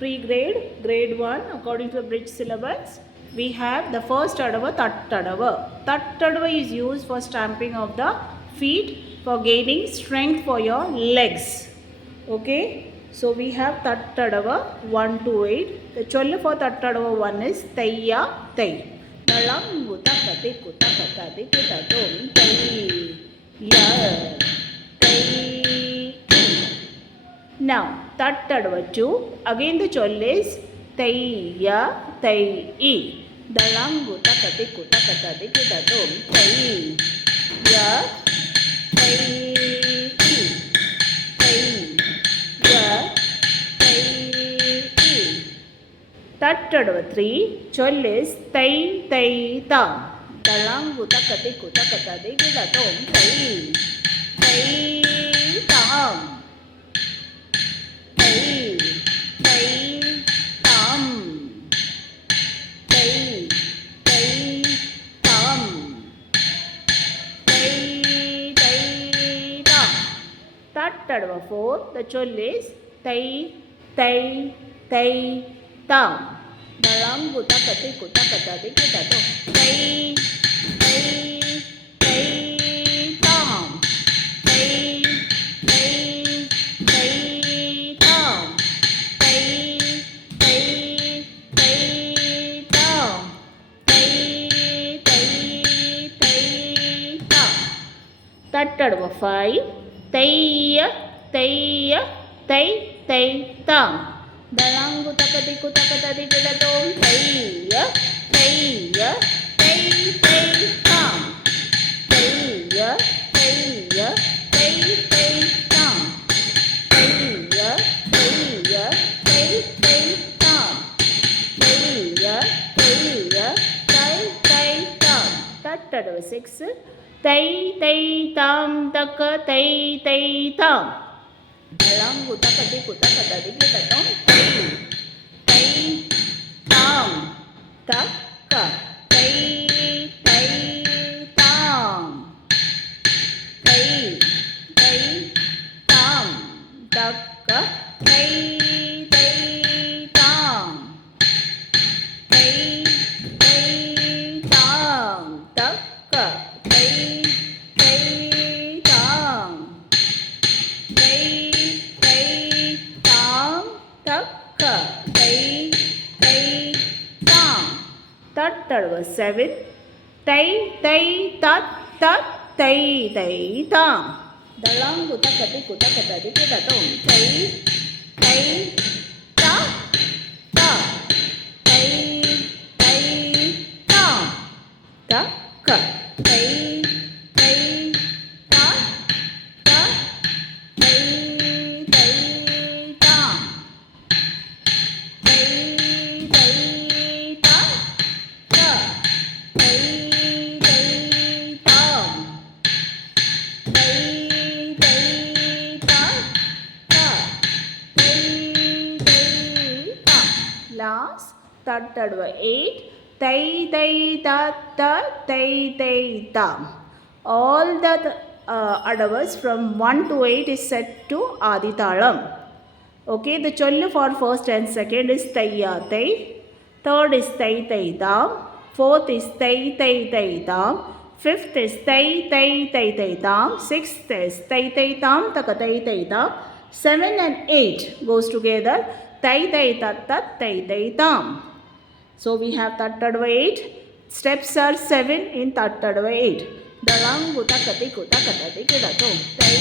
pre-grade, grade 1 according to the bridge syllabus. We have the first adava, tattadava. Tattadava is used for stamping of the feet for gaining strength for your legs. Okay, so we have tattadava 1 to 8. The cholla for tattadava 1 is tayya tay. Dalangu takatiku takatadiku tatum tayya tay. Now tattadava 2, again the cholla is tayya tay. Dalangu takatiku takatadiku tatum tayya tay. Tattadava 3, choll is tai tai tam. Dalangu takatiku takatadiku tatum tai tam. Tattadava 4, the choll is tai tai tai tam. Dalangu takatiku takatadiku tatum tai tam. Tattadava 5, tayya tayya tay tay tam. Dalangu takatiku takatadiku tatum tayya tayya tay tay tam. Tayya tayya tay tay tam. Tayya tayya tay tay tam. Tayya tayya tay tay tam. Tattadava 6, tai tai tam taka tai tai tam. Dalangu takatiku takatadiku tatum tai tam taka tai tai tam. Tai tam taka tai tai tam. Tai tam taka tai tam. Tattadava 7, tai tai tat tat tai tai tam. Dalangu takatiku takatadiku tatum tai ta ta tai tam. Taka tai ta ta tai tam. Last, tattadava 8, tai tai tat tat tai tai tam. All the adavas from 1 to 8 is set to Aditalam. Okay, the cholla for first and second is tayya tai. Third is tai tai tam. Fourth is tai tai tai tam. Fifth is tai tai tai tai tam. Sixth is tai tai tam taka tai tai tam. 7 and 8 goes together. Tai tai tat tat tai tai tam. So we have tattadava 8. Steps are 7 in tattadava 8. Dalangu takatiku takatadiku tatum tai